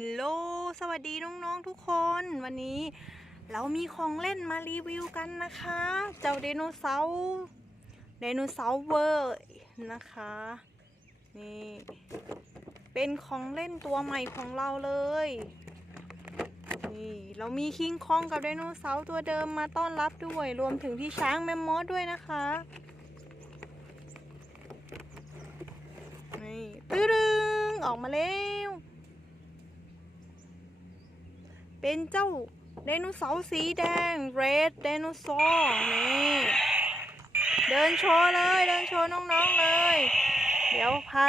ลโลสวัสดีน้องๆทุกคน วันนี้ เรามีของเล่นมารีวิวกันนะคะ เจ้าไดโนเสาร์ไดโนเสาร์เวอร์นะคะนี่เป็นของเล่นตัวใหม่ของเราเลยนี่เรามีคิงคองกับไดโนเสาร์ตัวเดิมมาต้อนรับด้วย รวมถึงพี่ช้างแมมมอสด้วยนะคะนี่ตื้อดึงออกมาแล้ว เป็นเจ้าไดโนเสาร์สีแดง Red Dinosaur นี่เดินโชว์เลยเดินโชว์น้องๆเลย เดี๋ยวพา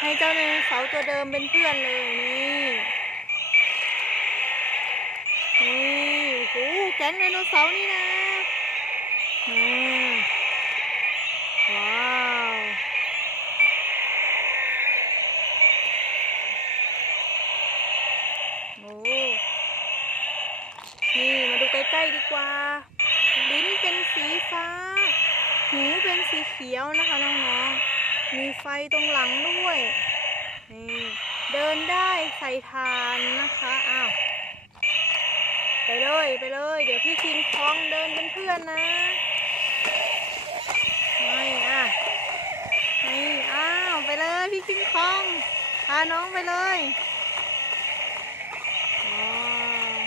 ให้เจ้าไดโนเสาร์ตัวเดิมเป็นเพื่อนเลยนี่นี่โอ้โหแก๊งไดโนเสาร์นี่นะอืมว้าว โอ้นี่มาดู ใกล้ๆดีกว่า ลิ้นเป็นสีฟ้า หูเป็นสีเขียวนะคะน้องๆ มีไฟตรงหลังด้วยนี่เดินได้ใส่ทานนะคะอ้าวไปเลยไปเลย เดี๋ยวพี่คิงคองเดินเป็นเพื่อนนะไม่อะนี่อ้าวไปเลยพี่คิงคองพาน้องไปเลย ว้าว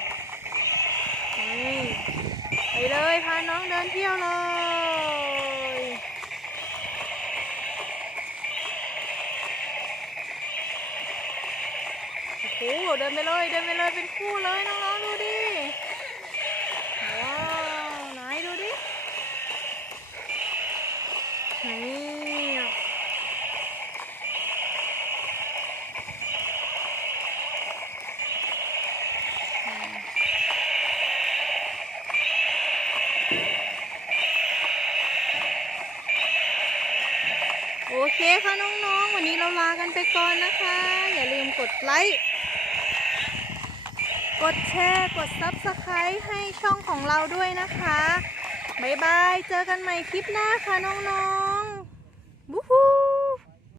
นี่ไปเลย พาน้องเดินเที่ยวเลยโอ้โหเดินไปเลย เดินไปเลยเป็นคู่เลยน้องๆดูดิว้าวไหนดูดินี่ โอเคค่ะน้องๆ วันนี้เราลากันไปก่อนนะคะ อย่าลืมกดไลค์ กดแชร์ กด Subscribe ให้ช่องของเราด้วยนะคะ บ๊ายบาย เจอกันใหม่คลิปหน้าค่ะน้องๆ บู๊